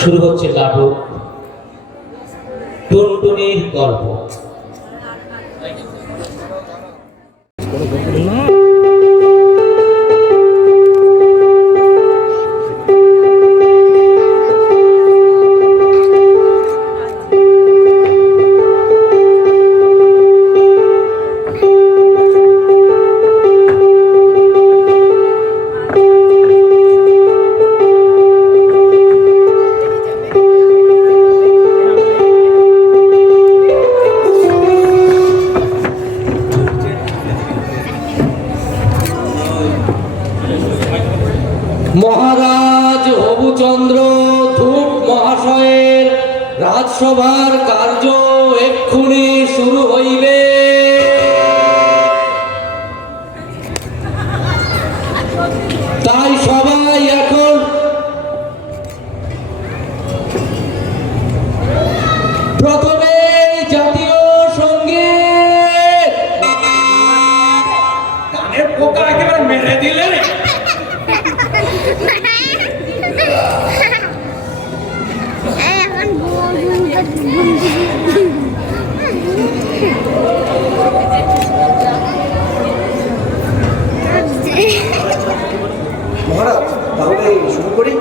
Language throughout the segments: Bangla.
শুরু হচ্ছে নাটক টুনটুনির গল্প। মহারাজ হবুচন্দ্র ধূপ মহাশয়ের রাজসভার কার্য এক্ষুনি শুরু হইবে। তাই সবাই এখন প্রথমে জাতীয় সঙ্গীত। কানের পোকা একেবারে মেরে দিলে। মহারাজ, তাহলে শুরু করি।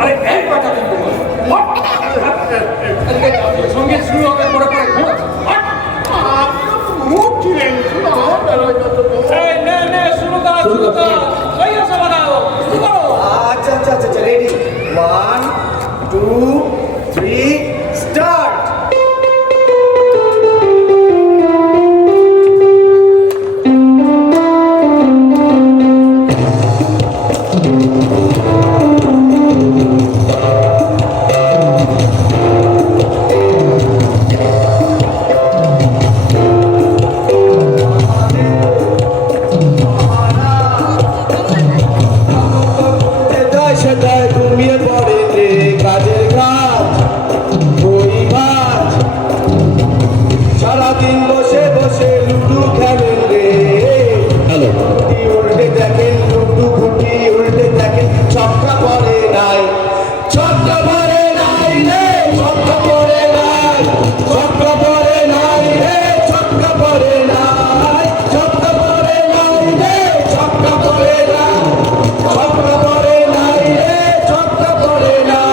আরে এই কথা কিন্তু সঙ্গীত শুরু হবে পরে পরে মুখ ছিলেন শুরু কর আচ্ছা আচ্ছা আচ্ছা, রেডি, 1 2 3 স্টার্ট। ঘুমিয়ে পড়ে রে কাজের কাজ বই ভাজ, সারাদিন বসে বসে লুডু খেলেন রে। খুঁটি উল্টে দেখেন, লুডু খুঁটি উল্টে দেখেন, ছক্কা পড়ে নাই, ছক্কা পড়ে নাই রে, ছক্কা পড়ে নাই, ছক্কা পড়ে নাই রে, ছক্কা পড়ে নাই, ছক্কা পড়ে নাই রে, ছক্কা পড়ে নাই, ছক্কা পড়ে নাই রে, ছক্কা পড়ে নাই।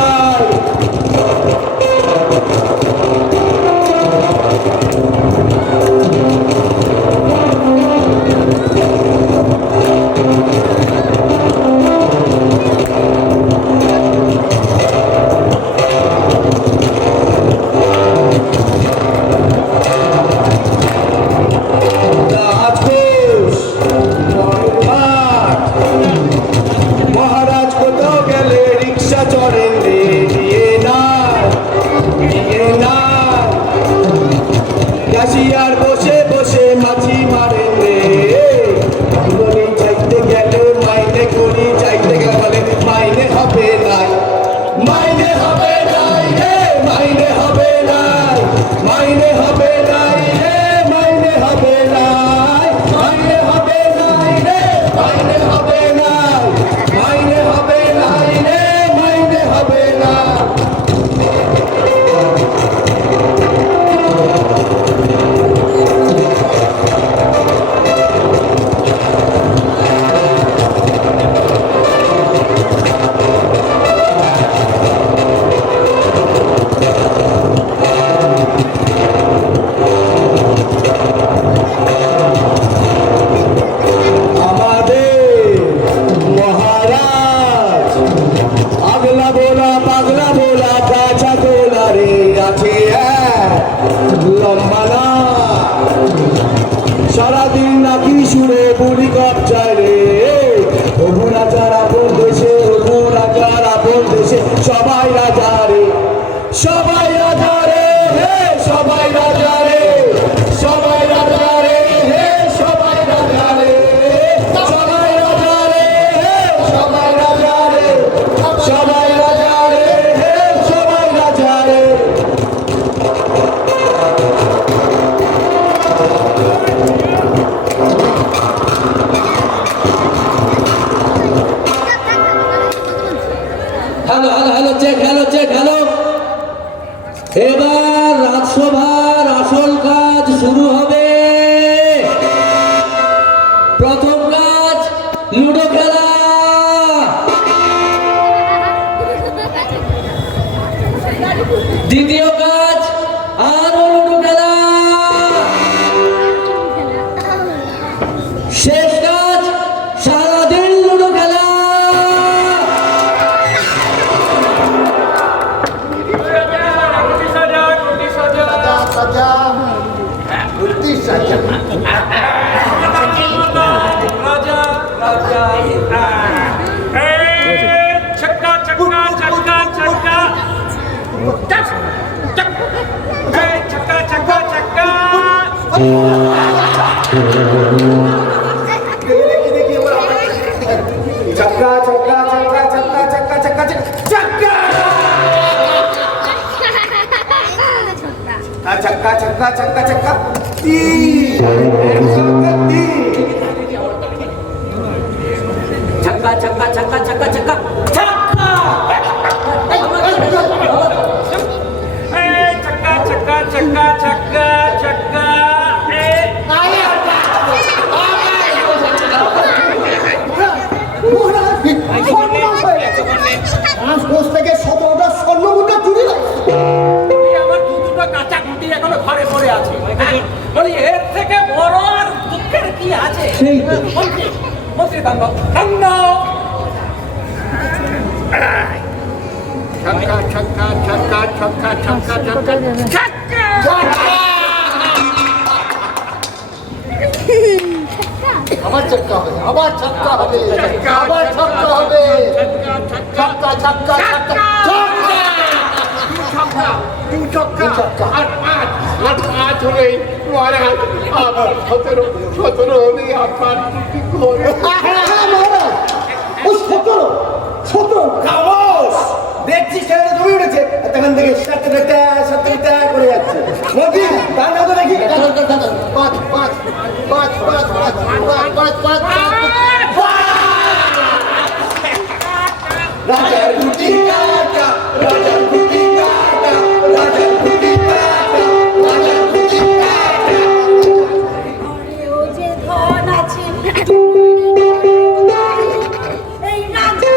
মহারাজ কোথাও গেলে রিক্সা চড়েন রে, দিয়ে না দিয়ে না, ক্যাশিয়ার বসে বসে মাছি মারেন রে। বলি চাইতে গেলে মাইনে করি, চাইতে গেলে বলে মাইনে হবে নাই, মাইনে হবে নাই রে, মাইনে হবে নাই, মাইনে হবে নাই রে, মাইনে হবে নাই, মাইনে হবে নাই রে, মাইনে হবে নাই, মাইনে হবে নাই রে, মাইনে হবে না। Hello hello hello check hello check hello. এবার রাজসভার আসল কাজ শুরু হবে। প্রথম কাজ লুডো খেলা। দ্বিতীয় কাজ আরো লুডো খেলা। শেষ কাজ সারাদিন লুডো খেলা। चक्का चक्का चक्का चक्का चक्का चक्का चक्का चक्का चक्का चक्का चक्का छक्का छक्का छक्का छक्का छक्का থেকে 17টা স্বর্ণ মুদ্রা চুরি আমার দুটো কাঁচা গুটি এখনো ঘরে পড়ে আছে। বলি এর থেকে বড় আর দুঃখের কি আছে? মন্ত্রী মন্ত্রী দাঙ্গ দাঙ্গ ছক্কা ছক্কা ছক্কা ছক্কা ছক্কা ছক্কা ছক্কা আবার চক্কা হবে আবার ছক্কা হবে আবার ছক্কা হবে ছক্কা ছক্কা ছক্কা ছক্কা আর পাঁচ হলে মহারাজ আবার 17 হলে আপনার ঘরে ও 17 খামোশ দেখছি সেটা তুমি উঠেছে তখন থেকে সত্যটা করে যাচ্ছে মোদি তার নাম তো দেখি পাঁচ পাঁচ পাঁচ পাঁচ পাঁচ পাঁচ পাঁচ রাজার গুটি কাটা রাজার গুটি কাটা রাজার গুটি কাটা রাজার গুটি কাটা ও যে ধন আছে এই রাজা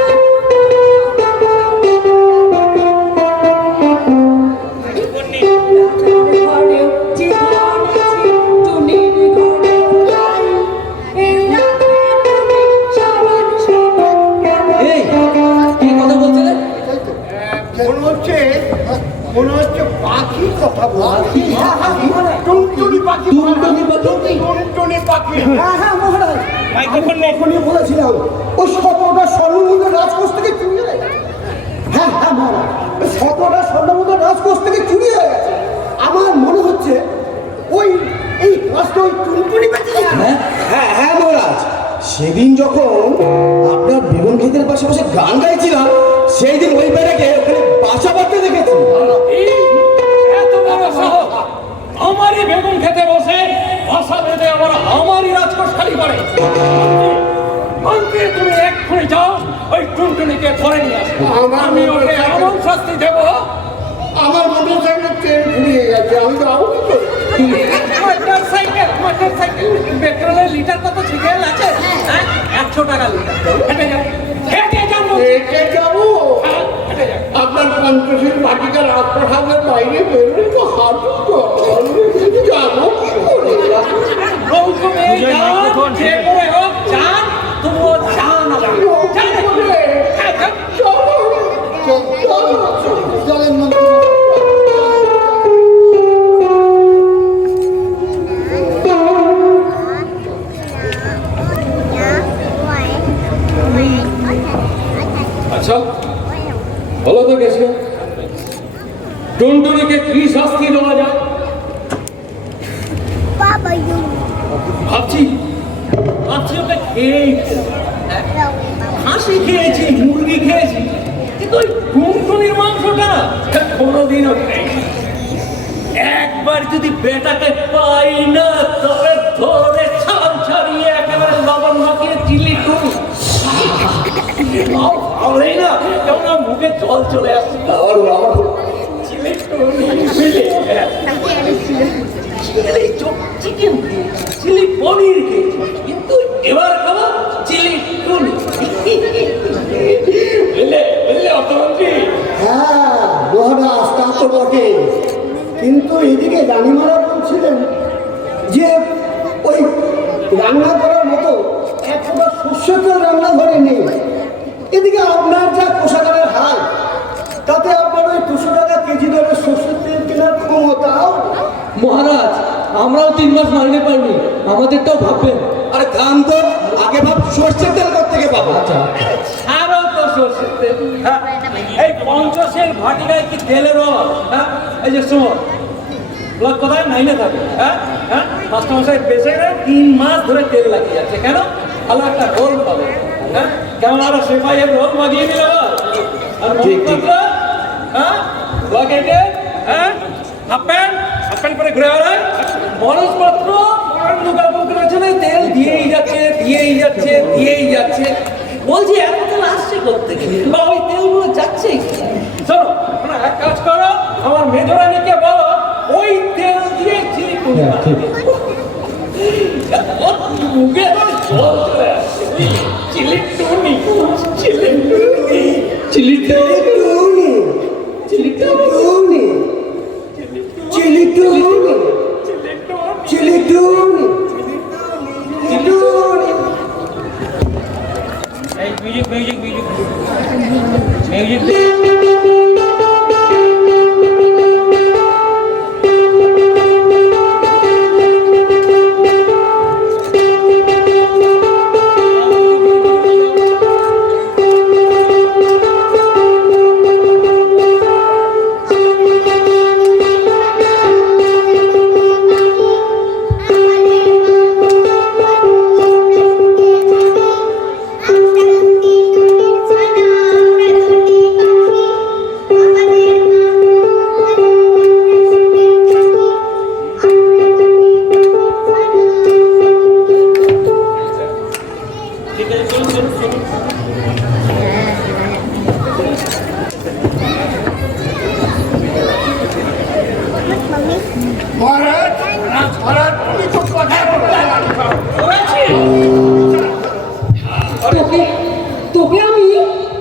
ঘরে যে ধন আছে টুনির ঘরে নাই এই রাজা তুমি সমান সমান এই কি কথা বলছিলে? মনে হচ্ছে পাখির কথা বলছি টুনটুনি পাখি টুনটুনি পাখি? টুনটুনি পাখি হ্যাঁ মহারাজ এখনই বলেছিলাম ওই 17টা স্বর্ণমুদ্রা রাজকোষ থেকে চুরি হয়ে গেছে হ্যাঁ মহারাজ ওই 17টা স্বর্ণমুদ্রা রাজকোষ থেকে চুরি হয়ে গেছে আমার মনে হচ্ছে এই কাজটা ওই টুনটুনি পাখি হ্যাঁ মহারাজ সেদিন যখন আপনার বেগুন ক্ষেতের পাশাপাশি গান গাইছিলাম সেই দিন ওই বেড়াকে ওখানে বাসা বাঁধতে দেখেছি এত বড় সাহস আমারই বেগুন খেতে বসে বাসা বেঁধে আবার আমারই রাজকোষ খালি করে। মন্ত্রী তুমি এক্ষুনি যাও ওই টুনটুনিকে ধরে নিয়ে আসো। আমি ওকে এমন শাস্তি দেব আমার মোটরসাইকেলের ট্রেন ঘুরিয়ে গেছে আমি তো আউট মোটরসাইকেল পেট্রোলের লিটার কত সিগেল আছে? 100 টাকা লিটার। হেঁটে যাও হেঁটে যাও হেঁটে যাবো আপনার পঞ্চশীল বাটিকা রাজপ্রাসাদের বাইরে বেরোলে তো হাঁটু যাবো কি করে নৌকোতে যান যে করে হোক যান তবুও যান চলেন মন্ত্রী আচ্ছা বলো তো গেছে টুনটুনিকে কি শাস্তি দেওয়া যায়? ভাবছি ওকে খেয়েই হাসি খেয়েছি মুরগি খেয়েছি কিন্তু ওই টুনটুনির মাংসটা কোনোদিনও খাইনি। একবার যদি বেটাকে পাই না তবে ধরে ছাড়িয়ে একেবারে লবণ মাখিয়ে চিলি করি সামলেই না কেমন আমার মুখে জল চলে আসছে। আমার চিলি চিকেন চিলি পনির খেয়েছি, কিন্তু এবার খাবো চিলি টুনি। বুঝলে বুঝলে অর্থমন্ত্রী? হ্যাঁ মহারাজ, তা তো বটে, কিন্তু এদিকে রানীমারা বলছিলেন যে ওই রান্না করার মতো এক ফোঁটা সর্ষের তেল রান্নাঘরে নেই। এদিকে আপনার যা কোষাগারের হাল, তাতে আপনার ওই 200 টাকা কেজি দরে সর্ষের তেল কেনার ক্ষমতাও। মহারাজ, আমরাও 3 মাস মাইনে পাইনি, আমাদেরটাও ভাববেন। আরে গান তো আগে ভাব সর্ষের তেল থেকে পাবো। আচ্ছা, ছাড়ো তো সর্ষের তেল। হ্যাঁ, এই 50-এর ভাটিকায় কি তেলের অভাব? হ্যাঁ, এই যে শোনো, ব্লক কোথায় নাইনে থাকে। হ্যাঁ হ্যাঁ, মাস্টারমশাই বেঁচে গেলে 3 মাস ধরে তেল লাগিয়ে যাচ্ছে। কেন? ভালো একটা রোল পাবে। হ্যাঁ, কেমন আরো সেপাইয়ের রোল মাগিয়ে দিল। আর মন্ত্রী, হ্যাঁ, ব্লকেটে, হ্যাঁ, হাফ প্যান্ট পরে ঘুরে বেড়ায়। মনসপত্র তেল দিয়েই যাচ্ছে। বলছি এত তেল আসছে কোত্থেকে, বা ওই তেলগুলো যাচ্ছে। শোনো, তোমরা এক কাজ করো, আমার মেজরানিকে বলো ওই তেল দিয়ে চিলি করে মুখে জল চলে আসছে। চিলি টুনি চিলি টুনি, চিলি টুনি, চিলি টুনি, চিলি টুনি, চিলি টুনি। এই মিউজিক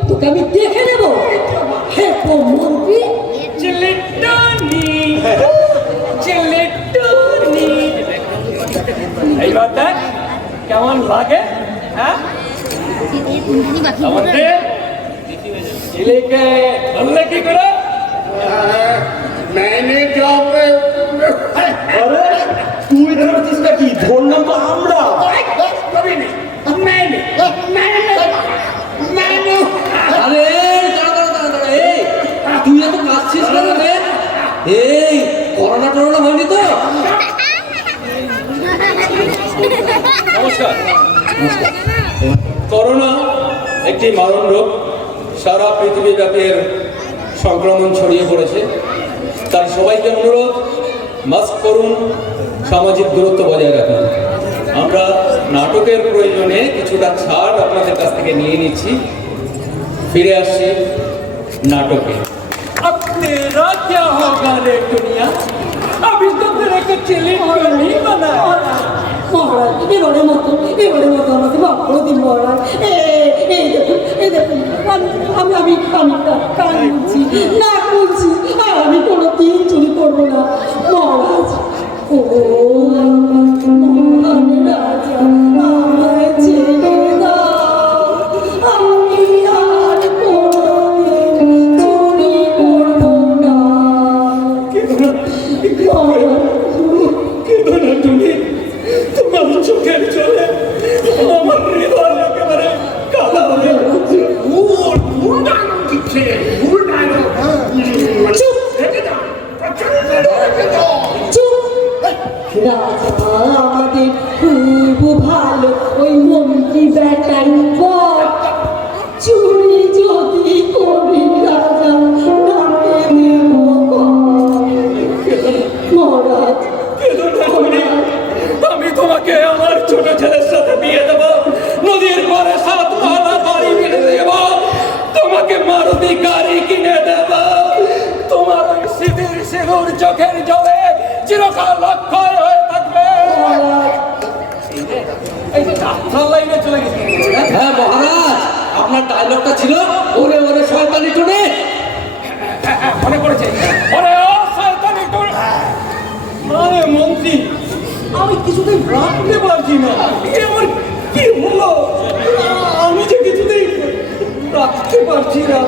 তোকে আমি দেখে নেবো। হে মন্ত্রী, এইবার দেখ কেমন লাগে। হ্যাঁ, আমাদের ছেলেকে বললে কি করে? আরে তুই ধরছিস নাকি? ধরলাম তো আমরা। আরে দাঁড়া, এই তুই এত কাঁদছিস কেন রে? এই করোনা হয়নি তো? নমস্কার। করোনা একটি মারণ রোগ, সারা পৃথিবীব্যাপী এর সংক্রমণ ছড়িয়ে পড়েছে। তাই সবাইকে অনুরোধ, মাস্ক পরুন, সামাজিক দূরত্ব বজায় রাখুন। আমরা নাটকের প্রয়োজনে কিছুটা ছাড় আপনাদের কাছ থেকে নিয়ে নিচ্ছি। ফিরে আসছি নাটকে। আপনারা क्या होगा रे दुनिया, अभी तो तेरे को चिली नहीं बना। মহারাজ, এবারের মতো আমাকে মাফ করে দিন মহারাজ। এই দেখুন আমি কাঁদছি, না বলছি, আর আমি কোনোদিন চুরি করবো না মহারাজ। ও মহান রাজা, আমায় ছেড়ে দাও, আমি আর কোনোদিন চুরি করবো না মহারাজ। তুমি তোমার চোখের জলে আমার হৃদয় একেবারে কাদা হয়ে যাচ্ছে। রাজা আমাদের খুব ভালো, ওই মন্ত্রী বেটাই বল, চুরি যদি করি রাজা নাকে নেব মহারাজ। আমি তোমাকে আমার ছোট ছেলের সাথে বিয়ে দেবো, নদীর পরে 7 মালা বাড়ি কিনে দেব, তোমাকে মারুতি গাড়ি কিনে দেব, তোমার ওই স্মৃতির সিঁদুর চোখের জলে চিরকাল লক্ষ্য হয়ে থাকবে। এই যে যাত্রার লাইনে চলে গেছে। হ্যাঁ মহারাজ, আপনার ডায়লগটা ছিল ওরে ওরে শয়তানি টুনি। মনে পড়েছে, ওরে ও শয়তানি টুনি। মানে মন্ত্রী, আমি কিছুতেই রাখতে পারছি না। এ আমার কি হলো? আমি যে কিছুতেই রাখতে পারছি না।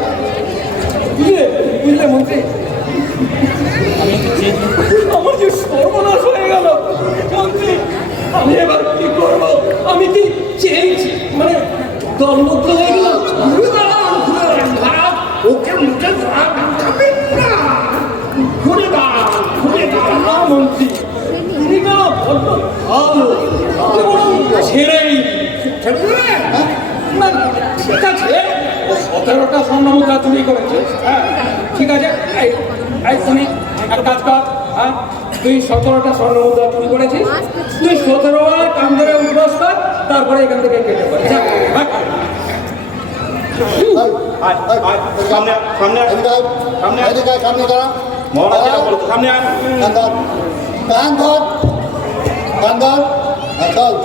বুঝলে মন্ত্রী, আমার যে সর্বনাশ হয়ে গেল মন্ত্রী। আমি এবার কি করব? আমি কি চেঞ্জ মানে দলমুক্ত হয়ে গেলাম? ওকে মুখে ঘুরে দাও, ঘুরে দাও। না মন্ত্রী, তুমি না বলবো ভালো, আপনি বরং ছেড়েই না। ঠিক আছে, 17টা স্বর্ণ মুদ্রা চুরি করেছে। হ্যাঁ ঠিক আছে, এই শুনি এক কাজ কর। হ্যাঁ তুই 17টা স্বর্ণ মুদ্রা চুরি করেছিস, তুই 17 বার কাম ধরে উঠবাস কর, তারপরে এখান থেকে কেটে পড়ে যা। সামনে সামনে সামনে সামনে দাঁড়া মহারাজ যেটা বলতো, সামনে আয়। কান ধর, কান ধর, চল।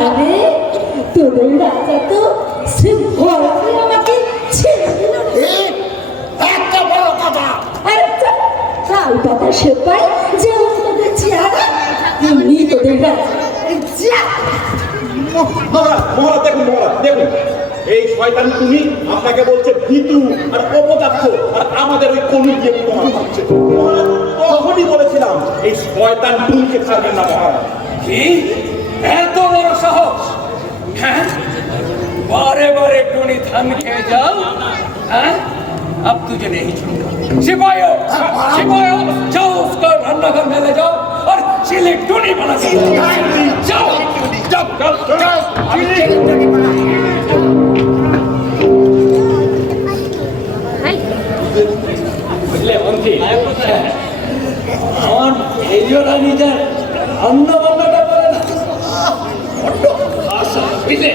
আরে তোদের রাজা তো সিংহরাজে আমাকে ছেড়ে দিল রে। একটা বড় কথা, আরে কাল কথা সে পাই যেমন তোদের চেহারা এমনি তোদের রাজা। যা মহারাজ দেখুন, মহারাজ দেখুন, এই শয়তান তুমি আপনাকে বলছে ভীতু আর অপদার্থ, আর আমাদের ওই কলু দিয়ে তোমার ভাবছে। মহারাজ তখনই বলেছিলাম এই শয়তান টুনিকে ছাড়বেন না মহারাজ। কি এত বড় সাহস? হ্যাঁ बारे बारे टोनी थाम के जाओ। हाँ अब तुझे नहीं छोड़ूंगा। सिपाहियों सिपाहियों जाओ उसका रन्ना घर में ले जाओ और चिली टोनी बना के जाओ जाओ जाओ जाओ चिली टोनी बना। বুঝলে মন্ত্রী, আমার এইজোরা নিজের অন্য বন্ধটা বলে না বড্ড আশা বুঝলে।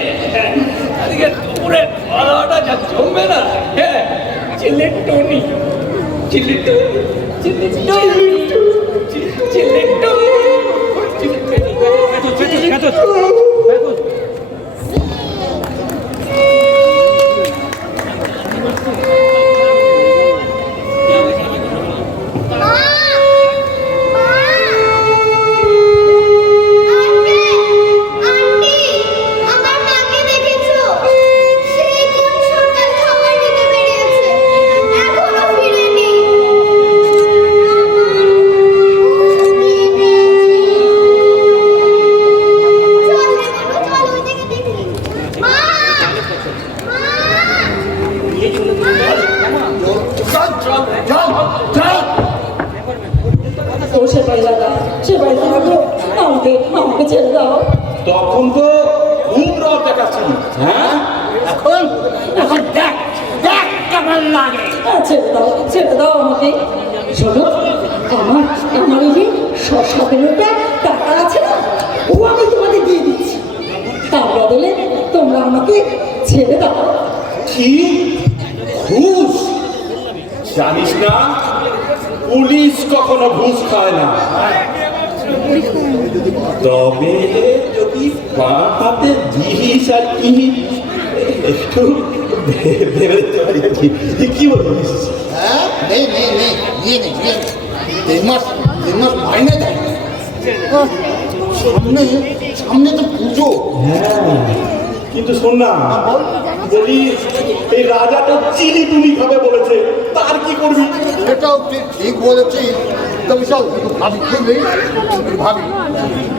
আজকে দুপুরে খাওয়াটা যা জমবে না। হ্যাঁ চিলি টনি চিলি টনি চিলি টনি চিলি টনি চিলি টনি। আমাকে ছেড়ে দাও। তখন তো ঘুম রব দেখাচ্ছিল। হ্যাঁ এখন এখন দেখ দেখ কেমন লাগে। ছেড়ে দাও আমাকে। শোনো, আমার এই যে 17টা টাকা আছে না, ও আমি তোমাকে দিয়ে দিচ্ছি, তার বদলে তোমরা আমাকে ছেড়ে দাও। কি ঘুষ? জানিস না পুলিশ কখনো ঘুষ খায় না। তবে যদি বাঁ হাতে দিস আর কি একটু ভেবে দেখতে পারি আর কি। কি বলিস? হ্যাঁ নেই নেই নেই, নিয়ে নে নিয়ে নে। 3 মাস মাইনে দেয়। সামনে সামনে তো পুজো। হ্যাঁ কিন্তু শোন না, বলি এই রাজা তো চিলি টুনি ভাবে বলেছে তার কি করবি? এটাও তুই ঠিক বলেছিস। তবে চল একটু ভাবি, বুঝলি, একটু ভাবি।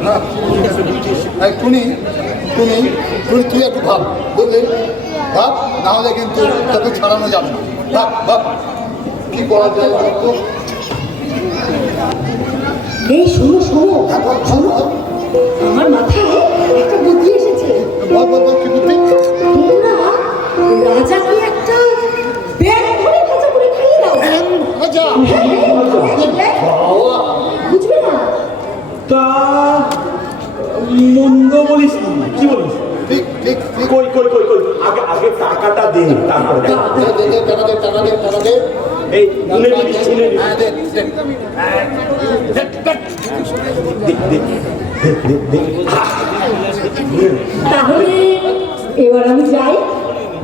হ্যাঁ এই টুনি টুনি টুনি তুই একটু ভাব, বুঝলি, ভাব, না হলে কিন্তু তোকে ছাড়ানো যাবে না। ভাব ভাব কি করা যায় তো। এই শোনো শোনো শোনো, আমার মাথায় একটা বুদ্ধি এসেছে। বল বল বল, কি বুদ্ধি? তোমরা রাজাকে একটা ব্যাগ ধরে ভাজা করে খাইয়ে দাও। আচ্ছা বুঝবে না? তা মন্দ বলিস না, কি বলিস? ঠিক ঠিক ঠিক। কই কই কই কই আগে আগে টাকাটা দে, তারপরে দেখ। টাকা দে টাকা দে টাকা দে টাকা দে। এই শুনে নিবি, শুনে নিবি। হ্যাঁ দে দে। তাহলে এবার আমি যাই।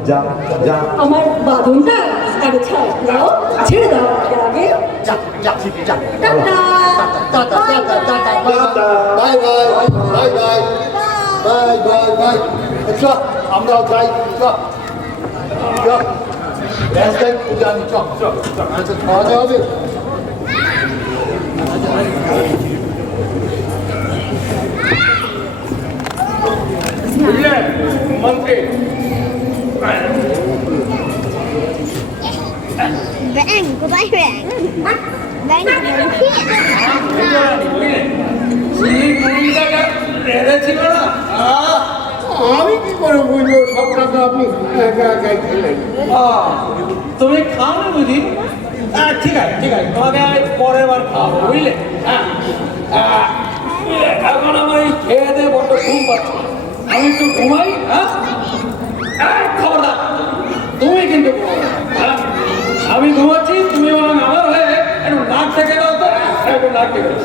যা যা। আমার বাঁধনটা আরে দাও, ছেড়ে দাও আমাকে আগে। যা যা যা। Tata. Tata tata tata bye bye bye bye bye bye bye. আচ্ছা আমরাও যাই। চল চল রাস্তায় পূজা আমি চল চল আচ্ছা খাওয়া দাওয়া হবে। বুঝলেন মন্ত্রী? Bang, go by bang. Bang, সেই মহিলাটা বেড়েছিল না? আমি কি করে বুঝবো সবটা তো আপনি একা একাই খেলেন। তুমি খাও না বুঝি? ঠিক আছে ঠিক আছে, তোমাকে আমি পরের বার খাওয়াবো, বুঝলে? হ্যাঁ এখন আমার এই খেয়ে দিয়ে বড্ড ঘুম পাচ্ছে, আমি একটু ঘুমাই। হ্যাঁ খবরদার, তুমি কিন্তু ঘুমাবে না, হ্যাঁ? আমি ঘুমাচ্ছি, তুমি বরং আমার হয়ে একটু নাক থেকে দাও তো, একটু নাক থেকে দাও।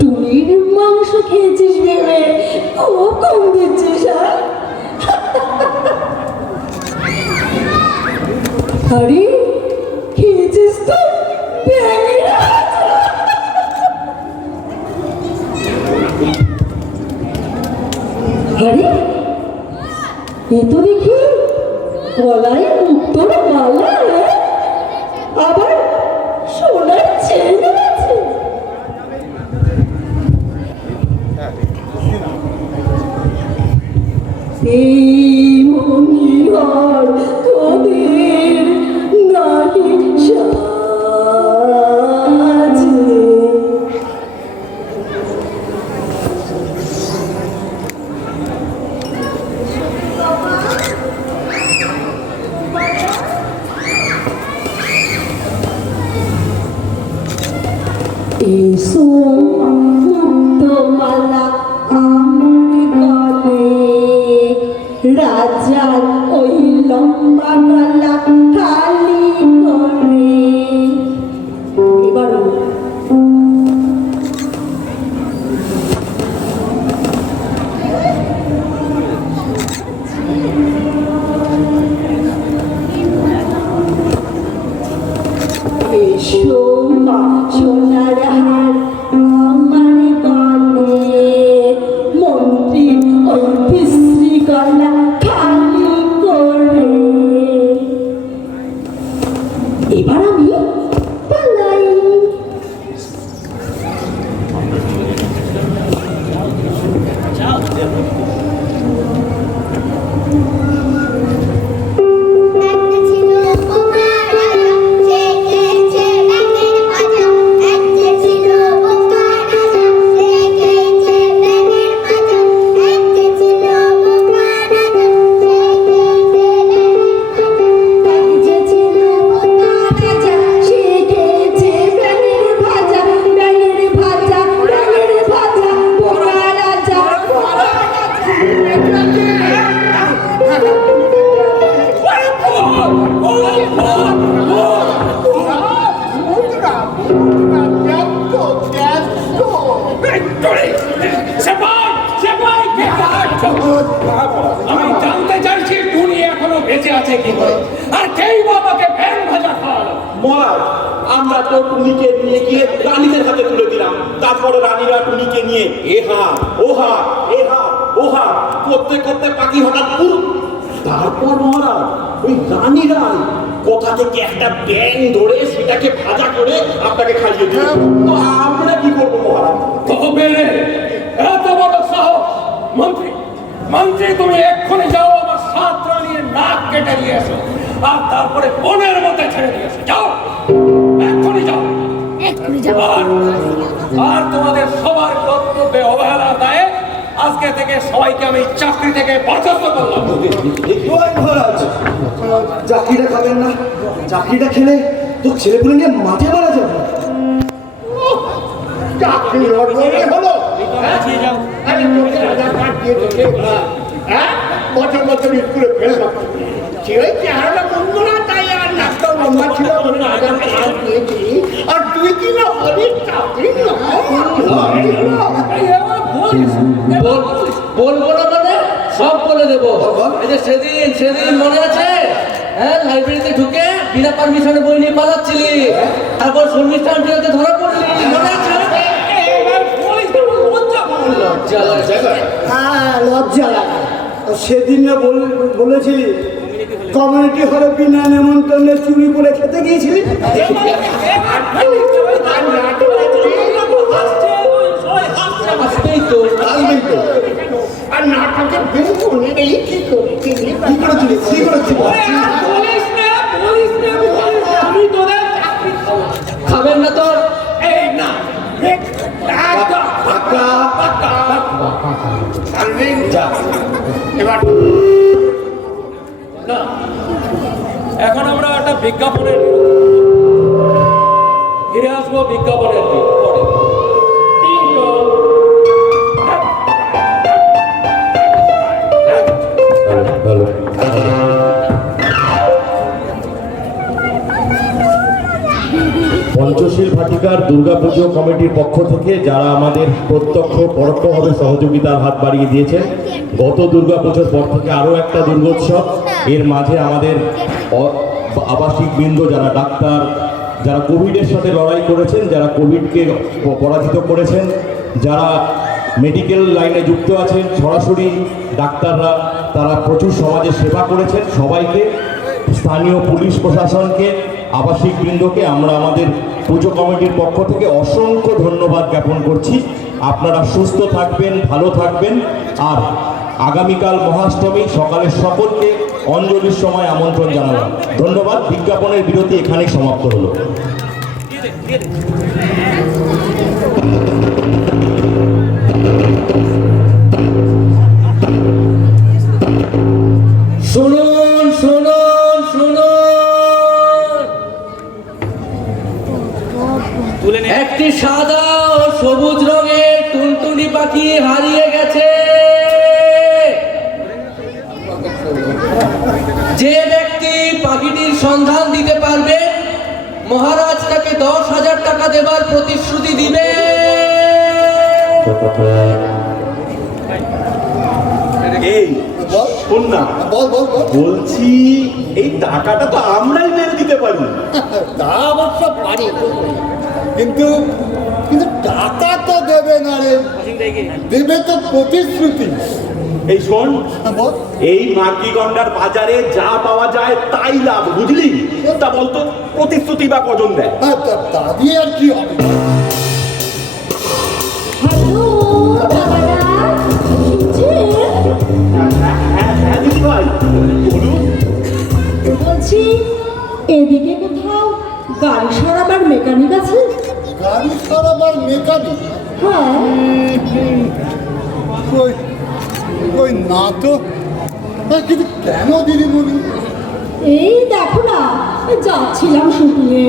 টুনির মাংস খেয়েছিস ভেবে খুব কম দিচ্ছিস। আরে খেয়েছিস তো ব্যাঙের হাত। আরে এ তো দেখি গলায় মুক্তোর মালা, আবার সোনার চেন আছে। এই মনিহার তোদের নাহি সাজে। এসো মুক্তমালা আমার গলে, রাজার ওই লম্বা গলা খালি করে। এবারও এসো মা সোনার হার আমার গলে, মন্ত্রী ওই বিশ্রী গলা খালি করে। এবার আমি পালাই। একটা ছিল কুমার রাজা, সে খেয়েছে ব্যাঙের ভাজা। একটা গেছে কি করে? আর কেই বা আমাকে ব্যাং ভাজা খাওয়ালো? মহারাজ আমরা তো টুনিকে নিয়ে গিয়ে রানীদের হাতে তুলে দিলাম। তারপরে রানীরা টুনিকে নিয়ে এহা ওহা এহা ওহা করতে করতে পাখি হঠাৎ পুরো। তারপর মহারাজ ওই রানীরাই কোথা থেকে একটা ব্যাং ধরে সেটাকে ভাজা করে আপনাকে খাইয়ে দিল। তো আমরা কি করবো মহারাজ? তবে রে, এত বড় সাহস! মন্ত্রী মন্ত্রী, তুমি এক্ষুনি যাও, আমার 7 রানীর নাক কেটে নিয়ে এসো, আর তারপরে বনের মধ্যে ছেড়ে দিয়ে এসো। যাও, এক্ষুনি যাও। এক্ষুনি যাবো। আর তোমাদের সবার কর্তব্যে অবহেলার দায়ে আজকে থেকে সবাইকে আমি চাকরি থেকে বরখাস্ত করলাম। ওই মহারাজ, চাকরিটা খাবেন না। চাকরিটা খেলে তো ছেলেপুলে নিয়ে মাঠে মারা যাবে। চাকরি অর্জনে হলো আরে তোকে রাজা কাট দিয়ে তোকে হ্যাঁ বছর বছর স্কুলে ফেল ছেলে চেহারাটা মন্দ না, তাই আর নাকটা লম্বা ছিল বলে রাজা কাট দিয়েছি। আর তুই কি না বলিস চাকরি না বলবো না মানে সব বলে দেবো। এই যে সেদিন মনে আছে, হ্যাঁ, লাইব্রেরিতে ঢুকে বিনা পারমিশনে বই নিয়ে পালাচ্ছিলি, তারপর শর্মিষ্ঠান বিরুদ্ধে ধরা পড়লি, মনে আছে? লজ্জা লাগে। হ্যাঁ, লজ্জা লাগে। সেদিন না বলেছিলি কমিউনিটি হলে বিনা নেমন্তন্নে চুরি করে খেতে গিয়েছিলি। আসবেই তো। আর নাটকের বেশ মনে নেই কি করেছিলি কি করেছিলি? আমি তোদের চাকরি খাবো। খাবেন না তো? এই না, একদম পাক্কা, পাক্কা। এবার না, এখন আমরা একটা বিজ্ঞাপনের ফিরে আসবো। বিজ্ঞাপনের পরে পঞ্চশীল ভাটিকার দুর্গাপুজো কমিটির পক্ষ থেকে যারা আমাদের প্রত্যক্ষ পরোক্ষভাবে সহযোগিতার হাত বাড়িয়ে দিয়েছেন, গত দুর্গাপুজোর পর থেকে আরও একটা দুর্গোৎসব, এর মাঝে আমাদের আবাসিক বৃন্দ, যারা ডাক্তার, যারা কোভিডের সাথে লড়াই করেছেন, যারা কোভিডকে পরাজিত করেছেন, যারা মেডিকেল লাইনে যুক্ত আছেন, সরাসরি ডাক্তাররা, তারা প্রচুর সমাজের সেবা করেছেন। সবাইকে, স্থানীয় পুলিশ প্রশাসনকে, আবাসিক বৃন্দকে আমরা আমাদের পুজো কমিটির পক্ষ থেকে অসংখ্য ধন্যবাদ জ্ঞাপন করছি। আপনারা সুস্থ থাকবেন, ভালো থাকবেন। আর আগামীকাল মহাষ্টমী, সকালে সকলকে অঞ্জলির সময় আমন্ত্রণ জানালাম। ধন্যবাদ। বিজ্ঞাপনের বিরতি এখানেই সমাপ্ত হলো। শুনুন শুনুন শুনুন, একটি সাদা ও সবুজ রঙের টুনটুনি পাখি হারিয়ে গেছে। যে ব্যক্তি পাখিটির সন্ধান দিতে পারবে, মহারাজ তাকে 10,000 টাকা দেবার প্রতিশ্রুতি দিবে। এই শোন না, বল বল বল বলছি এই টাকাটা তো আমরাই মেরে দিতে পারি। তা অবশ্য পারি, কিন্তু কিন্তু টাকা তো দেবে না রে, দেবে তো প্রতিশ্রুতি। এই শোন, বল এই মাতৃগন্ডার বাজারে যা পাওয়া যায় তাই লাভ, বুঝলি? তা বলতো প্রতিশ্রুতি বা কজন দেয়? তা দিয়ে আর কি হবে? হ্যালো দাদারা, হ্যাঁ দিদি ভাই, বলুন। বলছি এদিকে কোথাও গাড়ি সারাবার মেকানিক আছে? গাড়ি সারাবার মেকানিক? হ্যাঁ। কই কই না তো। কিন্তু কেন দিদিমণি? এই দেখো না, যাচ্ছিলাম শুটিংয়ে,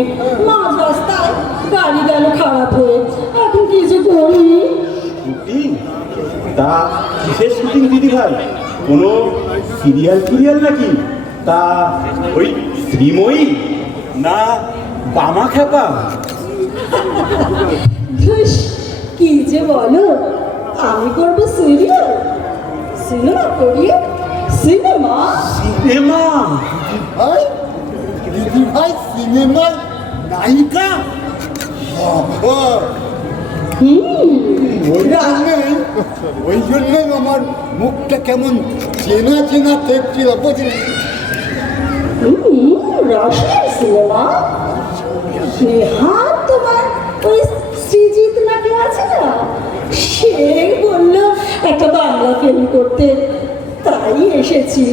মাঝ রাস্তায় গাড়ি গেল খারাপ হয়ে, এখন কি যে করি। শুটিং? তা কিসের শুটিং দিদি ভাই? কোনো সিরিয়াল নাকি? তা ওই শ্রীময়ী না বামা খেপা? ধুস, কি যে বলো, আমি করবো সিরিয়াল? সিনেমা করি, সিনেমা? সিনেমা? ভাই দিদি ভাই সিনেমার নায়িকা? বাবা, ওই জন্যই আমার মুখটা কেমন চেনা চেনা ঠেকছিল, বুঝলি? রসের সিনেমা? নেহাত তোমার ওই সৃজিত নাকি আছে না, সে বললো একটা বাংলা ফিল্ম করতে, তাই এসেছি।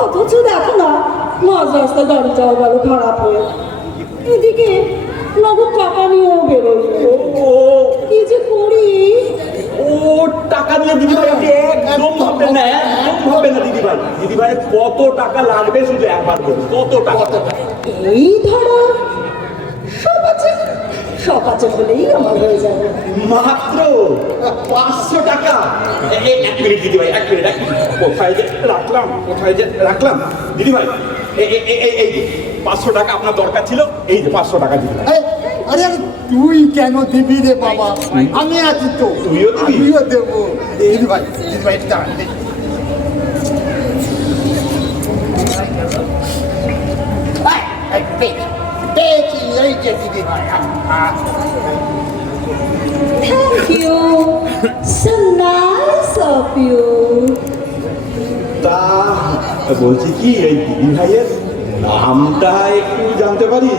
অথচ দেখো না, মাঝ রাস্তায় গাড়িটাও গেল খারাপ হয়ে, এদিকে নগদ টাকা নিয়েও বেরোই। ও কি যে করি। ও টাকা নিয়ে দিদি ভাই আপনি একদম ভাববেন না, একদম ভাববেন না দিদি ভাই। দিদি ভাই কত টাকা লাগবে শুধু একবার বলুন, কত টাকা? এই ধরো সব আছে বলেই আমার হয়ে যাবে। মাত্র 500 টাকা? এক মিনিট দিদি ভাই, এক মিনিট। কোথায় যে রাখলাম দিদি ভাই, এই 500 টাকা আপনার দরকার ছিল, এই যে 500 টাকা দিদি ভাই। আরে আরে তুই কেন দিবি রে বাবা, আমি আছি তো, তুইও দিবি? আমিও দেবো। দিদি ভাই দাঁড়ান। পেয়েছি, এই যে দিদি ভাই। Thank you. So nice of you. তা বলছি কি, এই দিদি ভাইয়ের নামটা একটু জানতে পারি?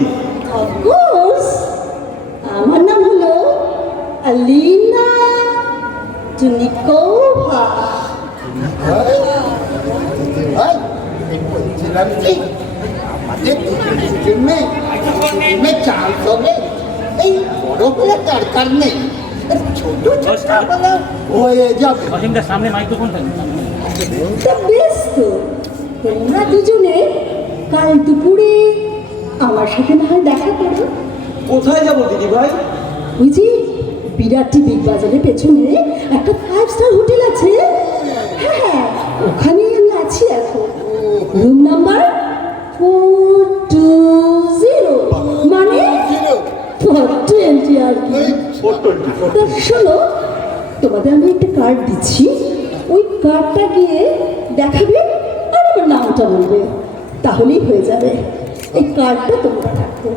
Of course. আমার নাম হলো আলিনা টুনিকোভা। দিদি ভাই বলছিলাম কি, আমাদের দুজনের জন্য চান্স হবে, এই বড় বলে দরকার নেই, ছোট ছোট হয়ে যাবে। তা বেশ তো, তোমরা দুজনে কাল দুপুরে আমার সাথে না হয় দেখা করো। কোথায় যাবো দিদি ভাই? ওই যে বিরাটি বিগ বাজারের পেছনে একটা 5 স্টার হোটেল আছে, হ্যাঁ ওখানেই আমি আছি এখন। রুম নাম্বার 420, মানে 420 আর কি। তা শোনো, তোমাদের আমি একটা কার্ড দিচ্ছি, ওই কার্ডটা গিয়ে দেখাবে আর আমার নামটা বলবে, তাহলেই হয়ে যাবে। এই কার্ডটা তোমরা রাখো।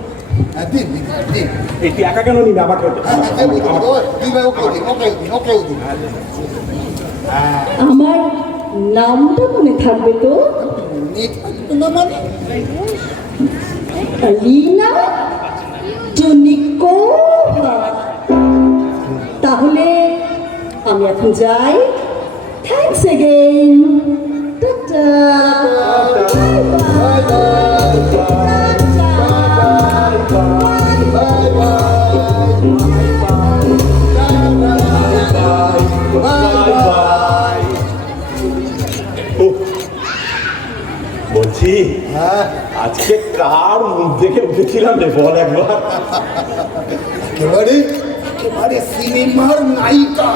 দিন দিন, একটু একা কেন নিবে আমাকে? দিদি ভাই ওকে দিন, ওকে দিন। আমার নামটা মনে থাকবে তো? মানে আলিনা টুনিকোভা। তাহলে আমি এখন যাই। Thanks again. টাটা। বাই বলছি আজকে কার মুখ দেখে উঠেছিলাম রে, বল একবার। একেবারে সিনেমার নায়িকা,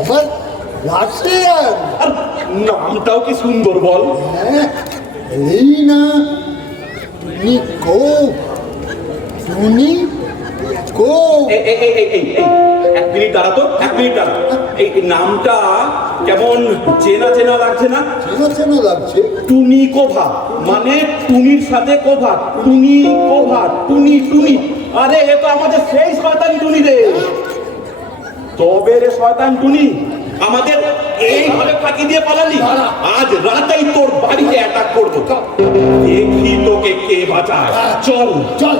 আবার রাশিয়ান। আর নামটাও কি সুন্দর বল। এই না টুনি এক মিনিট দাঁড়া তো, এক মিনিট দাঁড়া। এই নামটা কেমন চেনা চেনা লাগছে না? চেনা লাগছে। টুনিকোভা মানে টুনির সাথে কোভা, টুনিকোভা, টুনি। আরে এ তো আমাদের সেই শয়তান টুনি রে। তবে রে শয়তান টুনি, আমাদের এইভাবে ফাঁকি দিয়ে পালালি, আজ রাতেই তোর বাড়িতে অ্যাটাক করবো। দেখি তোকে কে বাঁচায়। চল চল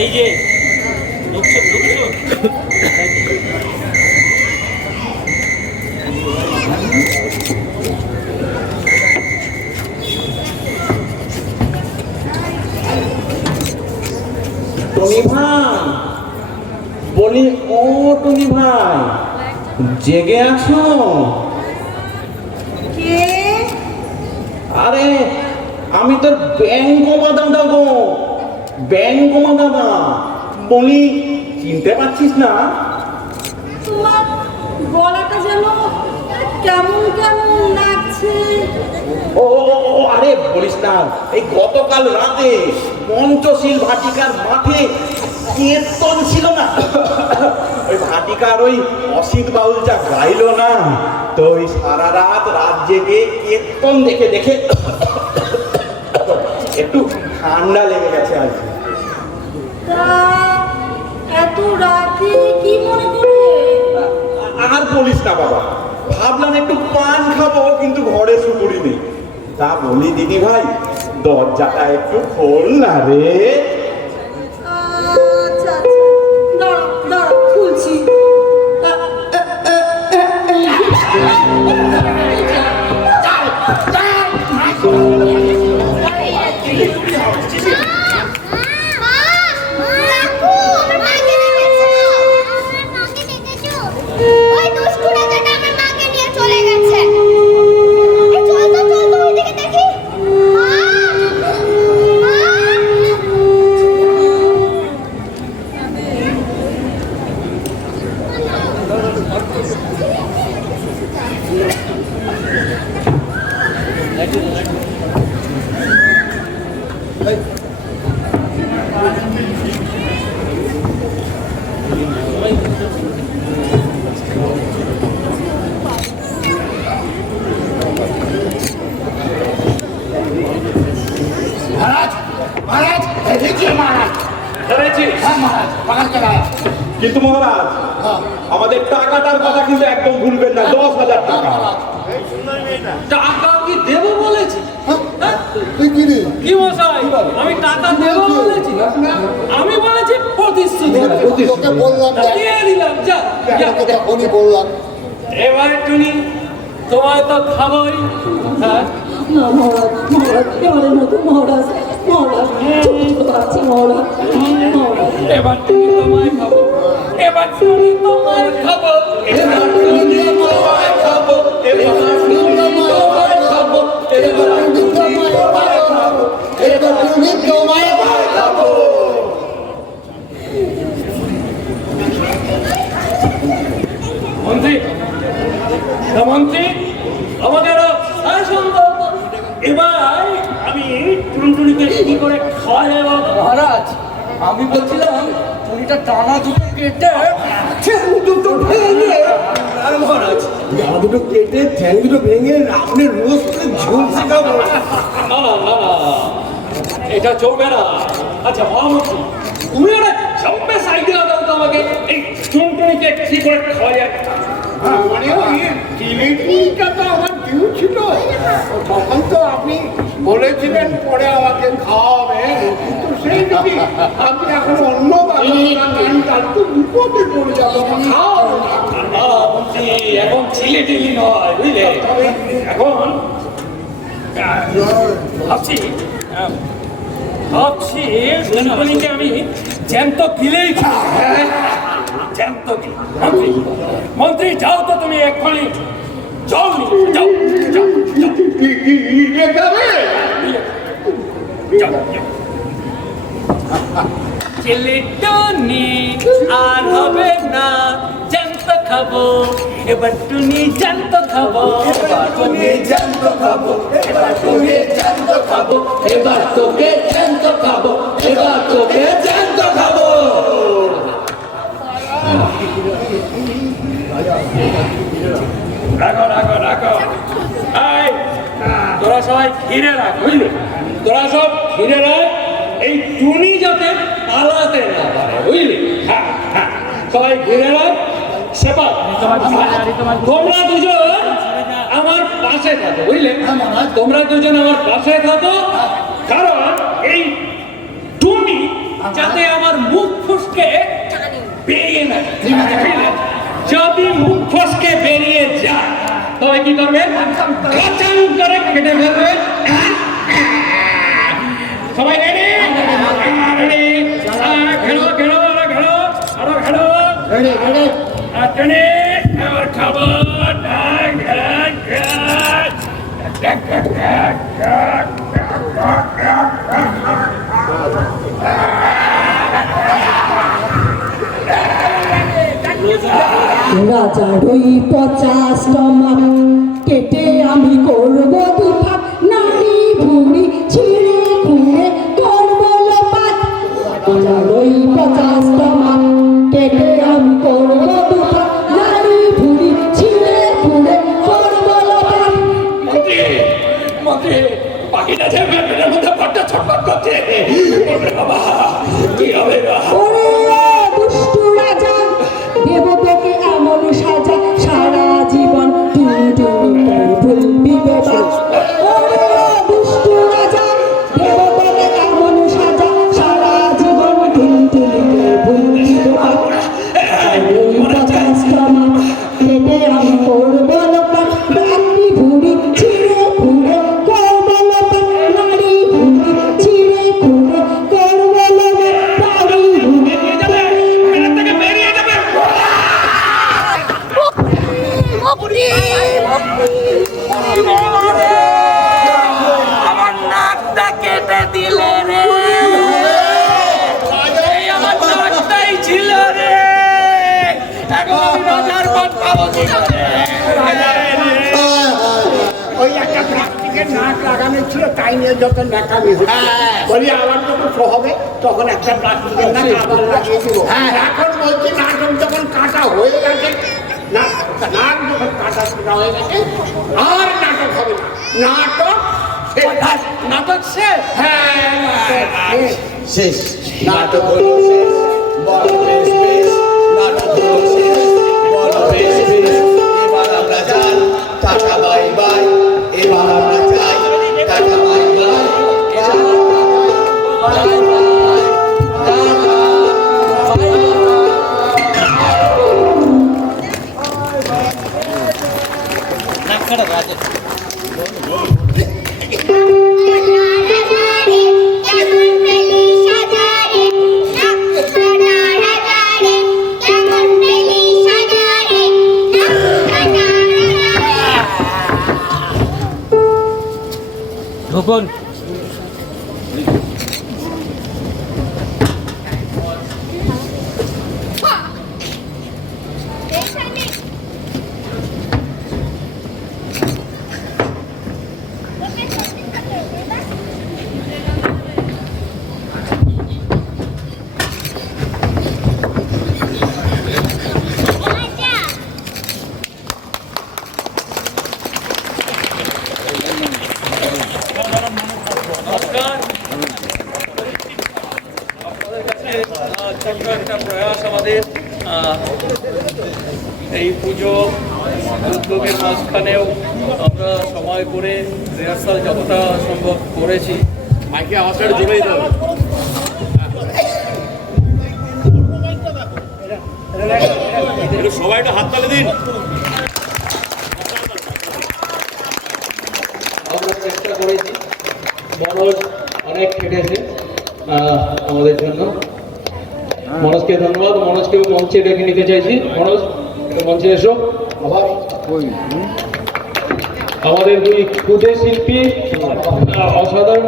এই যে ঢুকছো টনি ভাই, বলি ও টনি ভাই, জেগে আছো? কে? আরে আমি তোর ব্যাংকমা দাদা গো, ব্যাংকমা দাদা। বলি চিনতে পারছিস না? তোমার কেমন কেমন লাগছে। ও আরে বলিস না, এই গতকাল রাতে পঞ্চশীল ভাটিকার মাঠে কীর্তন ছিল না, ওই ভাটিকার ওই অসিত বাউল যা গাইলো না, তো ওই সারা রাত জেগে কীর্তন দেখে দেখে একটু ঠান্ডা লেগে গেছে আর কি। তা এত রাতে কি মনে করে? আর বলিস না বাবা, ভাবলাম একটু পান খাবো, কিন্তু ঘরে সুপুরি নেই। তা বলি দিদি ভাই, দরজাটা একটু খোল না রে। আচ্ছা আচ্ছা, দাঁড়া দাঁড়া, খুলছি। ওই দুষ্টুটা যেটা আমার মাকে নিয়ে চলে গেছে। চল তো ওইদিকে দেখি। মা কিন্তু মহারাজ, আমাদের টাকাটার কথা কিন্তু একদম ভুলবেন না, 10,000 টাকা। টাকা কি দেবো বলেছি? তুই কি রে? কি মশাই, আমি টাকা দেবো বলেছি? আমি বলেছি প্রতিশ্রুতি। তোকে বললাম না, দিয়ে দিলাম, যা যা। তোকে তখনই বললাম। এবারে টুনি, তোমায় তো খাবোই। হ্যাঁ, না মহারাজ, মহারাজ, এবারের মতো মহারাজ, মহারাজ, ছোট ছোট আছে মহারাজ, মহারাজ। এবার টুনি তোমায় খাবো, এবার টুনি তোমায় খাবো, এবার টুনি তোমায় খাবো, এবার টুনি তোমায় খাবো, এবার টুনি তোমায় খাবো, এবার টুনি তোমায় খাবো। মন্ত্রী, মন্ত্রী, আমাদের শাসন দাও তো। এবার আমি টুনটুনিকে কি করে খাওয়া যায় বলো? মহারাজ, আমি বলছিলাম টুনিটা টানা দুটো কেটে ঠ্যাং দুটো ভেঙে, আর মহারাজ গা দুটো কেটে ঠ্যাং দুটো ভেঙে আপনি রোজ করে ঝুলছে খাবো। না না না না, এটা চলবে না। আচ্ছা মহামন্ত্রী, তুমি একটা চম্পে আইডিয়া দাও তো আমাকে, এই টুনটুনিকে কি করে খাওয়া যায়। মানে ওই জিলিপিটা তো আমার ডিউ ছিল, তখন তো আপনি বলেছিলেন পরে আমাকে খাওয়াবেন, কিন্তু সেই যদি আপনি এখন অন্য ব্যবস্থা নেন তার তো বিপদে পড়ে যাবো। খাও না মন্ত্রী, এখন ছিলে টিলি নয়, বুঝলে? এখন ভাবছি টুনটুনিকে আমি জ্যান্ত গিলেই খাই। জ্যান্ত গিলে। মন্ত্রী, মন্ত্রী যাও তো তুমি এক্ষুনি জল নিয়ে যাও, যাও যাও যাও যাও। ছেলে টুনি আর হবে না জ্যান্ত খাবো, এবার টুনি জ্যান্ত খাবো, এবার টুনি জ্যান্ত খাবো, এবার টুনি জ্যান্ত খাবো, এবার তোকে জ্যান্ত খাবো, এবার তোকে জ্যান্ত খাবো। রাখো রাখো রাখো। এই, তোরা সবাই ঘিরে রাখ, বুঝলি? তোরা সব ঘিরে রাখ, এই টুনি যাতে পালাতে না পারে, বুঝলি? হ্যাঁ হ্যাঁ, সবাই ঘিরে রাখ। সেবা তোমরা দুজন আমার পাশে থাকো, বুঝলে? তোমরা দুজন আমার পাশে থাকো, কারণ এই টুনি যাতে আমার মুখ ফুসকে বেরিয়ে না যায়। যদি মুখ ফসকে বেরিয়ে যায় তবে কি করবে? কাচাং করে কেটে ফেলবে। সবাই রেডি? রেডি? খেলো খেলো খেলো আরো খেলো। টুনি এবার খাবো। রাজার ওই 50 টমাটো কেটে আমি করব দুপাত নারী ভুড়ি ছিঁড়ে খুঁড়ে করব লোপাত ওই 50টা মাপ কেটে আমি করব দুপাত নারী ভুড়ি ছিঁড়ে খুঁড়ে করব লোপাত। মন্ত্রী পাখিটা যে ব্যাপারের মধ্যে বড্ড ছটফট করছে। ওরে বাবা কি হবে গো? ওরে দুষ্টু রাজা দেব তোকে এমন সাজা সারা জীবন টুনটুনি ভুলবি বেবা। ওরে দুষ্টু রাজা দেব তোকে এমন সাজা সারা জীবন টুনটুনি ভুলবি বেবা। ওই 50টা মাপ কেটে আমি করব লোপাট নারী ভুড়ি ছিঁড়ে খুঁড়ে করব লোপাট নারী ভুড়ি ছিঁড়ে খুঁড়ে করব লোপাট নারী ভুড়ি আমার নাকটা কেটে দিলে রে, এই আমার নাকটাই ছিল রে, এখন আমি রাজার পদ পাবো কি করে? ওই একটা প্লাস্টিকের নাক লাগানো ছিল তাই নিয়ে যত ন্যাকামি হচ্ছে বলি আবার যখন শো হবে তখন একটা প্লাস্টিকের নাক আবার লাগিয়ে দিব। এখন বলছি নাটক যখন কাটা হয়ে গেছে নাক যখন কাটা হয়ে গেছে আর নাটক হবে না, নাটক নাটক শেষ। হ্যাঁ নাটক শেষ। শেষ নাটক হলো শেষ বড় বেশ বেশ নাটক হলো শেষ বড় বেশ বেশ এবার আমরা যাই টাটা বাই বাই এবার আমরা যাই টাটা বাই বাই কেমন পেলি সাজারে কেমন পেলি সাজারে ঢুকুন। ছোট্ট একটা প্রয়াস আমাদের এই পুজো উদ্যোগের মাঝখানেও আমরা সময় করে রিহার্সাল যতটা সম্ভব করেছি। মাইকে আওয়াজটা জোরেই দাও। সবাই একটা হাত তালি দিন। আমরা চেষ্টা করেছি, মনোজ অনেক খেটেছে আমাদের জন্য। মনোজকে ধন্যবাদ। মনোজকে মঞ্চে ডেকে নিতে চাইছি। মনোজ মঞ্চে এসো। আমাদের দুই ক্ষুদে শিল্পী অসাধারণ।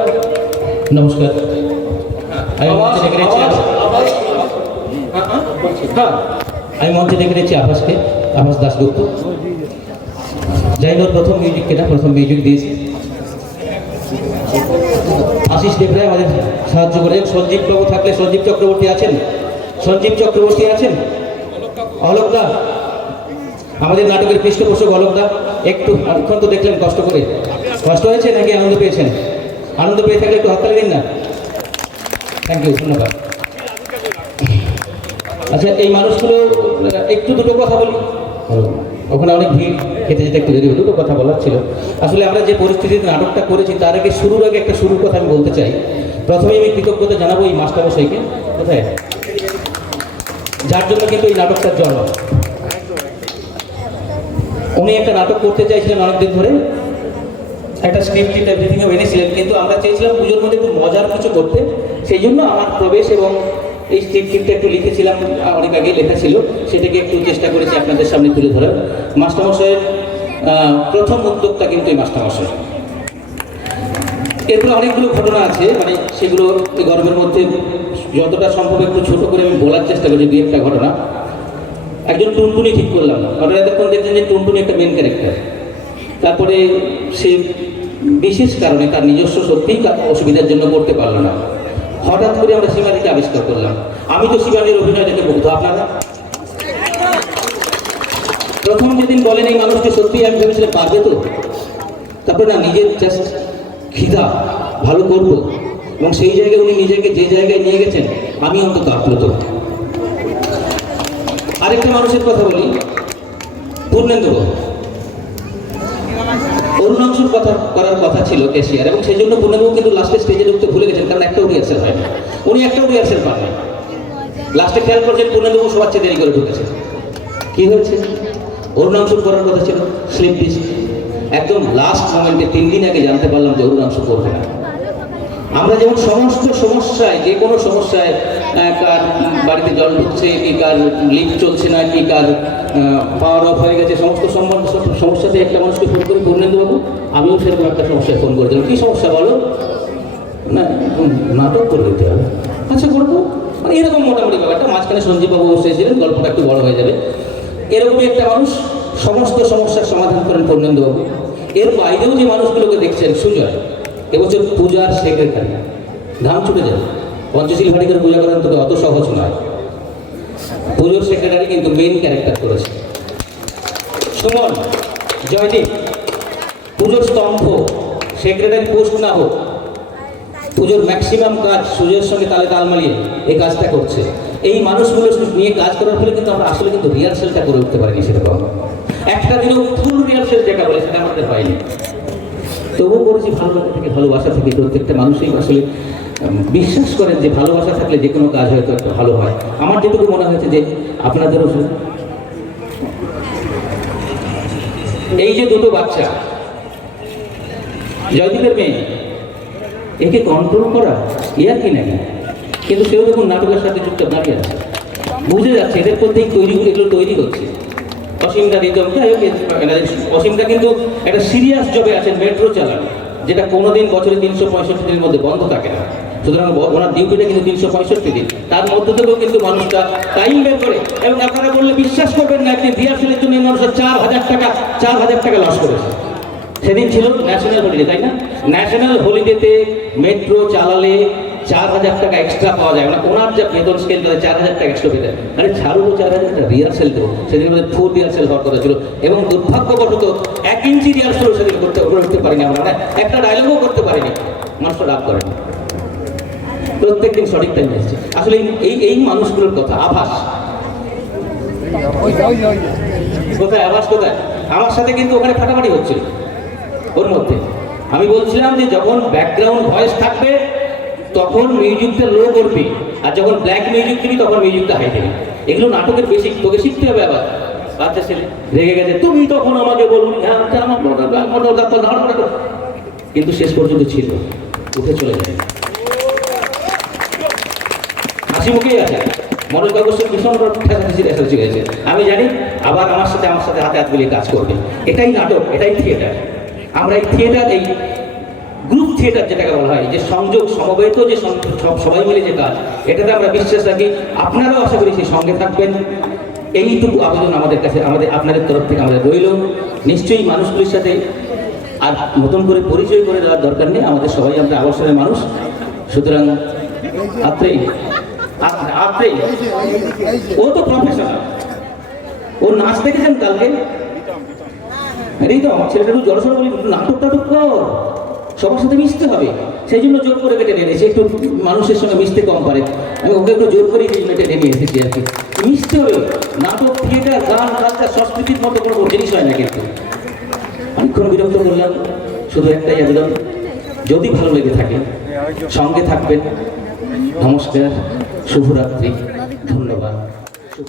নমস্কার, আমি মঞ্চে ডেকে নিচ্ছি আভাসকে, আভাস দাশগুপ্ত। যাই হোক, প্রথম মিউজিক দিয়েছি। আশিস দেবরায় আমাদের সাহায্য করেছেন। সঞ্জীব বাবু থাকলে, সঞ্জীব চক্রবর্তী আছেন, অলোকদা আমাদের নাটকের পৃষ্ঠপোষক অলোকদা। একটু অনেকক্ষণ তো দেখলেন কষ্ট করে। কষ্ট হয়েছে নাকি আনন্দ পেয়েছেন? আনন্দ পেয়ে থাকলে একটু হাততালি দিন না। থ্যাংক ইউ, ধন্যবাদ। আচ্ছা, এই মানুষগুলো একটু দুটো কথা বলি। ওখানে অনেক ভিড়, খেতে যেতে একটু দেরি হলো, দুটো কথা বলার ছিল। আসলে আমরা যে পরিস্থিতিতে নাটকটা করেছি তার আগে শুরুর আগে একটা শুরুর কথা আমি বলতে চাই। প্রথমে আমি কৃতজ্ঞতা জানাবো এই মাস্টারমশাইকে, কোথায়, যার জন্য কিন্তু এই নাটকটার জন্ম। উনি একটা নাটক করতে চাইছিলেন অনেকদিন ধরে, একটা স্ক্রিপ্ট এভরিথিংও এনেছিলেন, কিন্তু আমরা চেয়েছিলাম পুজোর মধ্যে একটু মজার কিছু করতে। সেই জন্য আমার প্রবেশ এবং এই স্ক্রিপ্টটা একটু লিখেছিলাম, অনেক আগে লেখা ছিল, সেটাকে একটু চেষ্টা করেছি আপনাদের সামনে তুলে ধরার। মাস্টারমশাইয়ের প্রথম উদ্যোগটা কিন্তু এই মাস্টারমশাই। এরপরে অনেকগুলো ঘটনা আছে, মানে সেগুলো এই গর্বের মধ্যে যতটা সম্ভব একটু ছোট করে আমি বলার চেষ্টা করি। দুই একটা ঘটনা। একজন টুনটুনি ঠিক করলাম, আপনারা দেখুন, দেখছেন যে টুনটুনি একটা মেন ক্যারেক্টার। তারপরে সে বিশেষ কারণে তার নিজস্ব সত্যিই অসুবিধার জন্য করতে পারলো না। হঠাৎ করে আমরা শিবানীকে আবিষ্কার করলাম। আমি তো শিবানীর অভিনয় দেখে মুগ্ধ, আপনারা? প্রথম যেদিন বলেন এই মানুষকে সত্যিই, আমি ভেবেছিলাম পারবে তো, তারপরে না, নিজের জাস্ট খিদা ভালো করবো, এবং সেই জায়গায় উনি নিজেকে যে জায়গায় নিয়ে গেছেন আমি অন্তত আপ্লুত। আরেকটা মানুষের কথা বলি, পূর্ণেন্দুবাবু। অরুণাংশুর কথা করার কথা ছিল ক্যাশিয়ার, এবং সেই জন্য পূর্ণেন্দুবাবু কিন্তু লাস্টে স্টেজে ঢুকতে ভুলে গেছেন, কারণ একটাও রিহার্সেল হয়নি। উনি একটাও রিহার্সেল পাননি। লাস্টে খেয়াল করছেন পূর্ণেন্দুবাবু সবার চেয়ে দেরি করে ঢুকেছে। কি হয়েছে? অরুণাংশুর করার কথা ছিল স্লিপ ডিস্ক, একদম লাস্ট মোমেন্টে 3 দিন আগে জানতে পারলাম যে অরুণাংশু করবে না। আমরা যেমন সমস্ত সমস্যায়, যে কোনো সমস্যায়, কার বাড়িতে জল ঢুকছে, কি কার লিফট চলছে না, কি কার পাওয়ার অফ হয়ে গেছে, সমস্ত সমস্যাতে একটা মানুষকে ফোন করি, পূর্ণেন্দুবাবু আমিও সেরকম একটা সমস্যায় ফোন করেছিলাম। কী সমস্যা বলো? না, নাটক করে দিতে হবে। আচ্ছা করবো, মানে এরকম মোটামুটি ব্যাপারটা। মাঝখানে সঞ্জীববাবু এসেছিলেন, গল্পটা একটু বড় হয়ে যাবে। এরকমই একটা মানুষ সমস্ত সমস্যার সমাধান করেন পূর্ণেন্দুবাবু। এর বাইরেও যে মানুষগুলোকে দেখছেন, সুজয় এবছর পূজার সেক্রেটারি, ধাম ছুটে যাবে। পঞ্চশীল ভাটিকার পূজা করেন তো অত সহজ নয়। পুজোর সেক্রেটারি কিন্তু মেইন ক্যারেক্টার করেছে। সুমন, জয়দীপ পুজোর স্তম্ভ, সেক্রেটারি পোস্ট না হোক, পুজোর ম্যাক্সিমাম কাজ সুজয়ের সঙ্গে তালে তাল মালিয়ে এই কাজটা করছে। এই মানুষগুলো নিয়ে কাজ করার ফলে কিন্তু আমরা আসলে কিন্তু রিহার্সেলটা করে উঠতে পারিনি সেরকম। একটা দিনও ফুল রিহার্সেল যেটা বলে সেটা আমাদের পাইনি। তবুও করেছি ভালোবাসা থেকে। ভালোবাসা থেকে প্রত্যেকটা মানুষই আসলে বিশ্বাস করেন যে ভালোবাসা থাকলে যে কোনো কাজ হয়তো একটা ভালো হয়। আমার যেটুকু মনে হয়েছে যে আপনাদেরও এই যে দুটো বাচ্চা, জয়দীপের মেয়ে, একে কন্ট্রোল করা ইয়ার কি নাকি, কিন্তু সেও দেখুন নাটকের সাথে যুক্ত দাঁড়িয়ে আছে। বুঝে যাচ্ছে এদের প্রত্যেক এগুলো তৈরি হচ্ছে। অসীমদা রিদম, যাই হোক, অসীমদা কিন্তু একটা সিরিয়াস জবে আছেন, মেট্রো চালান, যেটা কোনোদিন বছরে 365 দিনের মধ্যে বন্ধ থাকে না। সুতরাং ওনার ডিউটিটা কিন্তু 365 দিন। তার মধ্যে থেকেও কিন্তু মানুষটা টাইম বের করে, এবং আপনারা বললে বিশ্বাস করবেন না, একদিন রিহার্সেলের জন্য এই মানুষের 4,000 টাকা লস করেছে। সেদিন ছিল ন্যাশনাল হলিডে, তাই না? ন্যাশনাল হলিডেতে মেট্রো চালালে 4,000 টাকা এক্সট্রা পাওয়া যায়। মানে ওনার যা বেতন স্কেল, 4,000 টাকা এক্সট্রা পেতেন। আরে ছাড়বো 4,000 টাকা রিহার্সেল দেবো। সেদিন আমাদের ফুল রিহার্সেল হওয়ার কথা ছিল, এবং দুর্ভাগ্যবশত 1 ইঞ্চি রিহার্সেল সেদিন করতে পারিনি আমরা, না একটা ডায়লগও করতে পারিনি। মানুষটা রাগ করেনি, প্রত্যেক দিন সঠিক টাইম এসেছে। আসলে এই মানুষগুলোর কথা আভাস কোথায়, আভাস কোথায়? আমার সাথে কিন্তু ওখানে ফাটাফাটি হচ্ছে ওর মধ্যে। আমি বলছিলাম যে যখন ব্যাকগ্রাউন্ড ভয়েস থাকবে তখন মিউজিকটা লো করবি, আর যখন ব্ল্যাক মিউজিক দিবি তখন মিউজিকটা হাই দিবি। এগুলো নাটকের বেসিক, তোকে শিখতে হবে। আবার বাচ্চা ছেলে রেগে গেছে, তুমি তখন আমাকে বলুন, কিন্তু শেষ পর্যন্ত ছিল, উঠে চলে যায়, হাসি মুখেই আছে। মনোজ কাগজের ভীষণ ঠেসাঠেসি হয়েছে। আমি জানি আবার আমার সাথে হাতে হাত মিলিয়ে কাজ করবে। এটাই নাটক, এটাই থিয়েটার। আমরা এই থিয়েটার, এই গ্রুপ থিয়েটার যেটাকে বলা হয়, যে সংযোগ সমবেত, যে সবাই মিলে যে কাজ, এটাতে আমরা বিশ্বাস রাখি। আপনারাও আশা করি সেই সঙ্গে থাকবেন। এইটুকু আবেদন আমাদের কাছে, আপনাদের তরফ থেকে আমাদের রইল। নিশ্চয়ই মানুষগুলির সাথে আর নতুন করে পরিচয় করে দেওয়ার দরকার নেই, আমাদের সবাই আমরা আবাসনের মানুষ। সুতরাং আত্রেই ও তো প্রফেশনাল, ও নাচ দেখেছেন কালকে, এই তো আমার ছেলেটা একটু জড়সড় বলি, নাটক কর, সবার সাথে মিশতে হবে। সেই জন্য জোর করে কেটে নিয়ে এসেছি, একটু মানুষের সঙ্গে মিশতে কম পারে, আমি ওকে একটু জোর করে কেটে নিয়ে এসেছি আর কি। মিশতে হবে। নাটক, থিয়েটার, গান, কালচার, সংস্কৃতির মতো কোনো জিনিস হয় না। কিন্তু অনেকক্ষণ বিরক্ত করলাম, শুধু একটাই আবেদন, যদি ভালো লেগে থাকে সঙ্গে থাকবেন। নমস্কার, শুভরাত্রি, ধন্যবাদ, শুভ